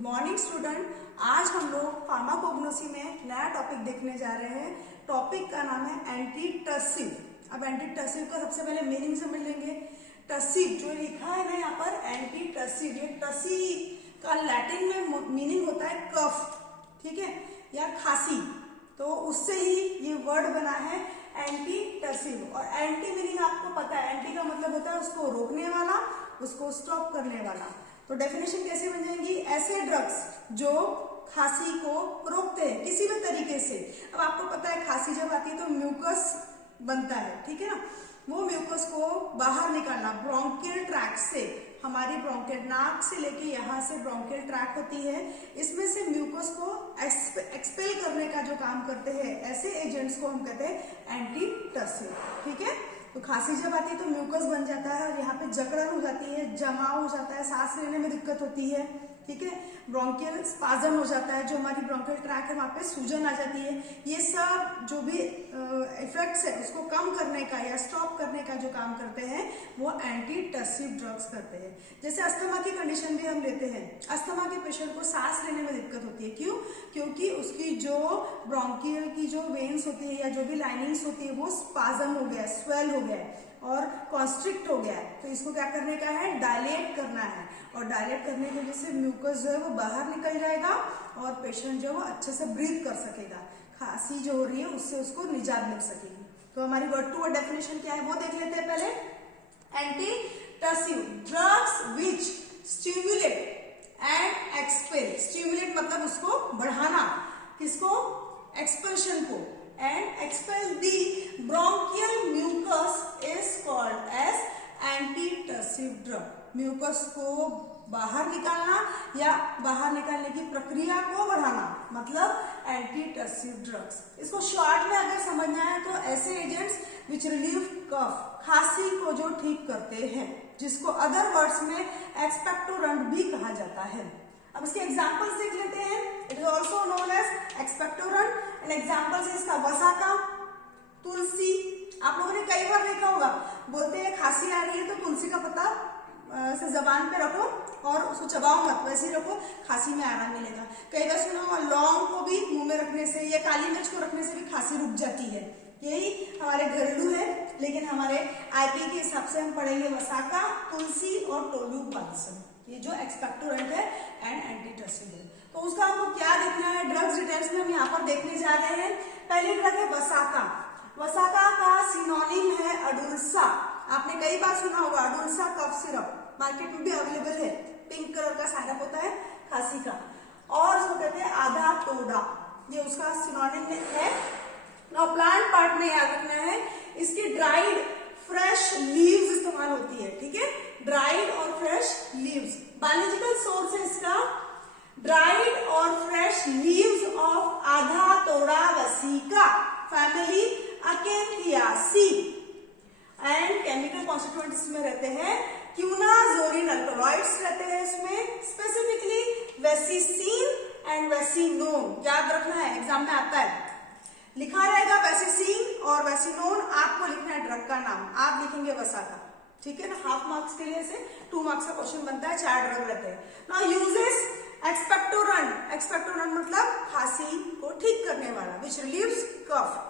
Good morning student. आज हम लोग फार्माकोग्नोसी में नया टॉपिक देखने जा रहे हैं। टॉपिक का नाम है एंटीटर्सिव। अब एंटीटर्सिव का सबसे पहले मीनिंग समझ लेंगे। टर्सिव जो लिखा है ना यहाँ पर एंटीटर्सिव, ये टर्सी का लैटिन में मीनिंग होता है कफ, ठीक है, या खांसी। तो उससे ही ये वर्ड बना है एंटीटर्सिव। और एंटी मीनिंग आपको पता है, एंटी का मतलब होता है उसको रोकने वाला, उसको स्टॉप करने वाला। तो डेफिनेशन कैसे बन जाएंगी? ऐसे ड्रग्स जो खांसी को रोकते हैं किसी भी तरीके से। अब आपको पता है खांसी जब आती है तो म्यूकस बनता है, ठीक है ना। वो म्यूकस को बाहर निकालना ब्रोंकियल ट्रैक से, हमारी ब्रोंकियल नाक से लेके यहाँ से ब्रोंकियल ट्रैक होती है, इसमें से म्यूकस को एक्सपेल करने का जो काम करते हैं ऐसे एजेंट्स को हम कहते हैं एंटीटर्सिव, ठीक है। तो खांसी जब आती है तो म्यूकस बन जाता है और यहाँ पे जकड़न हो जाती है, जमाव हो जाता है, सांस लेने में दिक्कत होती है, ठीक है। ब्रोंकियल स्पाज्म हो जाता है, जो हमारी ब्रोंकियल ट्रैक है वहाँ पे सूजन आ जाती है। ये सब जो भी इफेक्ट्स है उसको कम करने का या स्टॉप करने का जो काम करते हैं वो एंटीटर्सिव ड्रग्स करते हैं। जैसे अस्थमा की कंडीशन भी हम लेते हैं। अस्थमा के पेशेंट को सांस लेने में दिक्कत होती है, क्यों? क्योंकि उसकी जो ब्रोंकियल की जो वेन्स होती है या जो भी लाइनिंग्स होती है वो स्पाज्म हो गया, स्वेल हो गया और कॉन्स्ट्रिक्ट हो गया है। तो इसको क्या करने का है? डायलेट करना है। और डायलेट करने की वजह से म्यूकस जो है वो बाहर निकल जाएगा और पेशेंट जो है वो अच्छे से ब्रीथ कर सकेगा, खांसी जो हो रही है उससे उसको निजात मिल सकेगी। तो हमारी वर्ड टू वर्ड डेफिनेशन क्या है वो देख लेते हैं पहले। Antitussive drugs which stimulate and expel. Stimulate मतलब उसको बढ़ाना, किसको? एक्सपेल्शन को। And expel the bronchial mucus is called as antitussive drug. Mucus को बाहर निकालना या बाहर निकालने की प्रक्रिया को बढ़ाना मतलब एंटीटर्सिव ड्रग्स। इसको शॉर्ट में अगर समझना है तो ऐसे एजेंट्स विच रिलीव कफ, खांसी को जो ठीक करते हैं, जिसको अदर वर्ड्स में एक्सपेक्टोरेंट भी कहा जाता है। अब इसके एग्जांपल्स देख लेते हैं। It is also known as expectorant and examples है इसका वसाका, तुलसी। आप लोगों ने कई बार देखा होगा, बोलते हैं खांसी आ रही है तो तुलसी का पत्ता से जबान पे रखो और उसको चबाओ मत, वैसे ही रखो, खांसी में आराम मिलेगा। कई बार सुना होगा लौंग को भी मुंह में रखने से या काली मिर्च को रखने से भी खांसी रुक जाती है। यही हमारे घरेलू है, लेकिन हमारे आईपी के हिसाब से हम पढ़ेंगे वसाका, तुलसी और टोलू बालसम, ये जो एक्सपेक्टोरेंट है एंड एंटीटर्सिव है। तो उसका हमको क्या देखना है? ड्रग्स डिटेल्स में हम यहाँ पर देखने जा रहे हैं। पहली ड्रग है वसाका। वसाका का सिनोनिम है अडुल्सा। आपने कई बार सुना होगा अडुल्सा कफ सिरप, मार्केट में भी अवेलेबल है। पिंक कलर का सिरप होता है खांसी का, और उसको कहते हैं आधा तोड़ा, ये उसका सिनोनिम है। नाउ प्लांट पार्ट में याद रखना है, इसकी ड्राइड फ्रेश लीव्स इस्तेमाल होती है, ठीक है, ड्राइड और फ्रेश लीव्स। बायोलॉजिकल सोर्स है इसका ड्राइड और फ्रेश लीव्स ऑफ आधा तोड़ा वसीका फैमिली अकेंथियासी। एंड केमिकल कॉन्स्टिट्यूएंट इसमें रहते हैं क्यूनाजोलिन अल्कलॉइड्स रहते हैं इसमें, स्पेसिफिकली वेसिसीन एंड वेसिनोन। याद रखना है, एग्जाम में आता है, लिखा रहेगा वेसिसीन और वेसिनोन, आपको लिखना है ड्रग का नाम, आप लिखेंगे वसाका, ठीक है ना। हाफ मार्क्स के लिए से 2 मार्क्स का क्वेश्चन बनता है, 4 ड्रग रहते हैं। Now uses expectorant. एक्सपेक्टोरेंट मतलब खांसी को ठीक करने वाला, विच रिलीव्स कफ।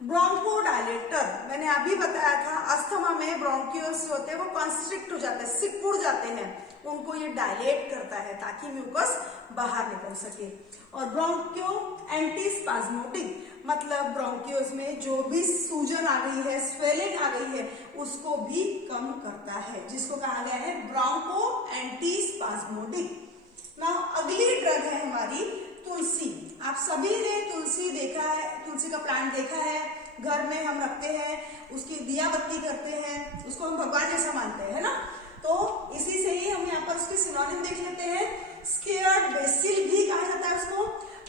ब्रोंकोडायलेटर, मैंने अभी बताया था अस्थमा में ब्रोंकियल्स होते हैं वो कंस्ट्रिक्ट हो जाते हैं, सिकुड़ जाते हैं, उनको ये डायलेट करता है ताकि म्यूकस बाहर निकल सके। और ब्रोंकियो एंटीस्पाज्मोटिक मतलब ब्रोंकियोस में जो भी सूजन आ गई है, स्वेलिंग आ गई है, उसको भी कम करता है, जिसको कहा गया है ब्रोंको एंटीस्पाज्मोटिक। ना अगली ड्रग है हमारी तुलसी। आप सभी ने तुलसी देखा है, तुलसी का प्लांट देखा है, घर में हम रखते हैं, उसकी दिया बत्ती करते हैं, उसको हम भगवान जैसा मानते हैं, है ना। तो इसी से ही हम यहाँ पर उसके सिनोनिम देख लेते हैं। स्केयर्ड बेसिल भी कहा जाता है उसको,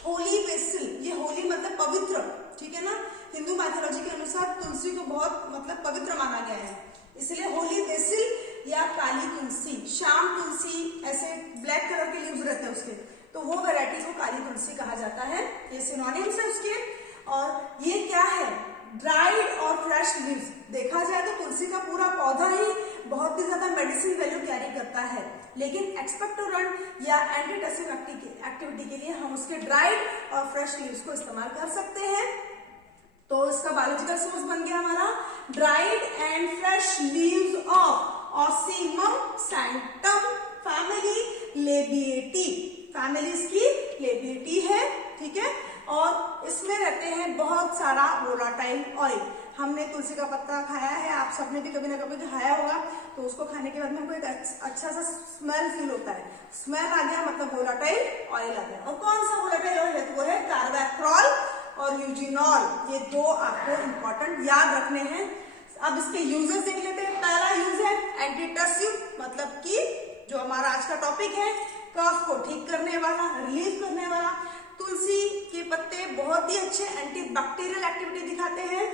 होली बेसिल, ये होली मतलब पवित्र, ठीक है ना। हिंदू मैथोलॉजी के अनुसार तुलसी को बहुत मतलब पवित्र माना गया है, इसलिए होली बेसिल या काली तुलसी, श्याम तुलसी, ऐसे ब्लैक कलर के लीव्स रहते हैं उसके, तो वो वैरायटी को काली तुलसी कहा जाता है। ये सिनोनिम्स है उसके। और ये क्या है? ड्राइड और फ्रेश लीव्स। देखा जाए तो तुलसी का पूरा पौधा ही बहुत ही ज्यादा मेडिसिन वैल्यू कैरी करता है, लेकिन एक्सपेक्टोरेंट या एंटीटसिव एक्टिविटी के लिए हम उसके ड्राइड और फ्रेश लीव्स को इस्तेमाल कर सकते हैं। तो इसका बायोलॉजिकल सोर्स बन गया हमारा dried and fresh leaves of ocimum sanctum family labiatae. Family इसकी लेबिएटी है, ठीक है। और इसमें रहते हैं बहुत सारा वोलाटाइल ऑयल। हमने तुलसी का पत्ता खाया है, आप सबने भी कभी ना कभी खाया होगा, तो उसको खाने के बाद में हमको एक अच्छा सा स्मेल फील होता है। स्मेल आ गया मतलब वोलाटाइल ऑयल आ गया। और कौन सा वोलाटाइल ऑयल है? तो वो है कार्बैक्रोल और यूजिनॉल। ये दो आपको इंपॉर्टेंट याद रखने हैं। अब इसके यूजेस देख लेते हैं। पहला यूज है एंटीटसिव, मतलब कि जो हमारा आज का टॉपिक है, कफ को ठीक करने वाला, रिलीफ करने वाला। तुलसी के पत्ते बहुत ही अच्छे एंटीबैक्टीरियल एक्टिविटी दिखाते हैं,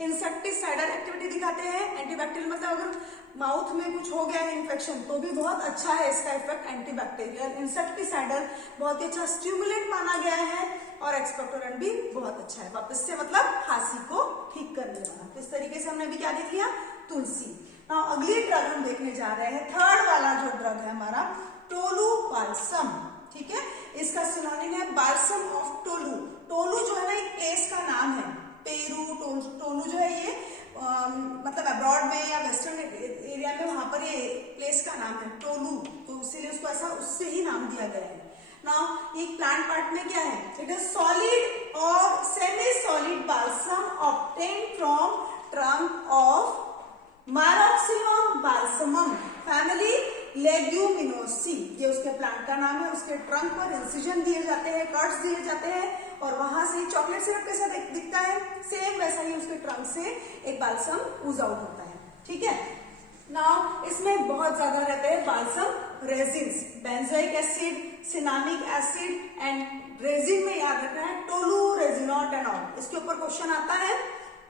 इंसेक्टिसाइडल एक्टिविटी दिखाते हैं। एंटीबैक्टीरियल मतलब अगर माउथ में कुछ हो गया है इन्फेक्शन तो भी बहुत अच्छा है इसका इफेक्ट एंटीबैक्टीरियल। इंसेक्टिसाइडल बहुत ही अच्छा स्टिमुलेंट माना गया है और एक्सपेक्टोरेंट भी बहुत अच्छा है। वापस से मतलब खांसी को ठीक करने वाला। तो इस तरीके से हमने अभी क्या देख लिया? तुलसी। अगली ड्रग हम देखने जा रहे हैं, थर्ड वाला जो ड्रग है हमारा टोलू बाल्सम, ठीक है। इसका सिनोनिम है बाल्सम ऑफ टोलू। टोलू जो है ना एक प्लेस का नाम है, पेरू। टोलू जो है ये मतलब अब्रॉड में या वेस्टर्न एरिया में वहां पर ये प्लेस का नाम है टोलू, तो इसीलिए उसको ऐसा उससे ही नाम दिया गया है। नाउ एक प्लांट पार्ट में क्या है? इट इज सॉलिड और semi solid balsam obtained from trunk of myroxylon balsamum family leguminosae. ये उसके प्लांट का नाम है। उसके ट्रंक पर इंसिजन दिए जाते हैं, कट्स दिए जाते हैं और वहां से चॉकलेट सिरप कैसा दिखता है, सेम वैसा ही उसके ट्रंक से एक बाल्सम ऊज आउट होता है, ठीक है। नाउ इसमें बहुत ज्यादा रहते हैं balsam resins, benzoic acid, cinnamic acid and resin में याद रखना है टोलू रेजिनोटेनॉल। इसके ऊपर क्वेश्चन आता है,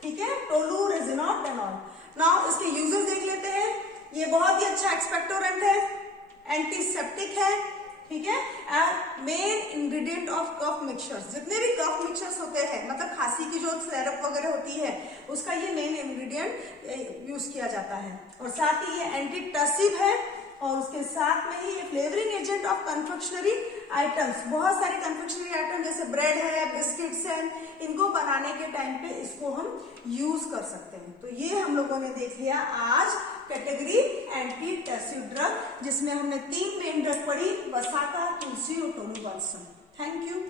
ठीक है, टोलू रेजिनोटेनॉल। नाउ इसके यूजेस देख लेते हैं। ये बहुत ही अच्छा एक्सपेक्टोरेंट है, एंटीसेप्टिक है, ठीक है। Main ingredient of cough mixtures, जितने भी कफ मिक्सचर्स होते हैं मतलब खांसी की जो सिरप वगैरह होती है उसका ये मेन इंग्रेडिएंट यूज किया जाता है। और साथ ही ये एंटीटसिव है और उसके साथ में ही ये flavouring agent of confectionery items. बहुत सारे कन्फेक्शनरी आइटम जैसे ब्रेड है, बिस्किट्स हैं, इनको बनाने के टाइम पे इसको हम यूज कर सकते हैं। तो ये हम लोगों ने देख लिया आज कैटेगरी एंटीटसिव ड्रग, जिसमें हमने 3 मेन ड्रग पढ़ी, वसाका, तुलसी और टोलू बाल्सम। Thank you.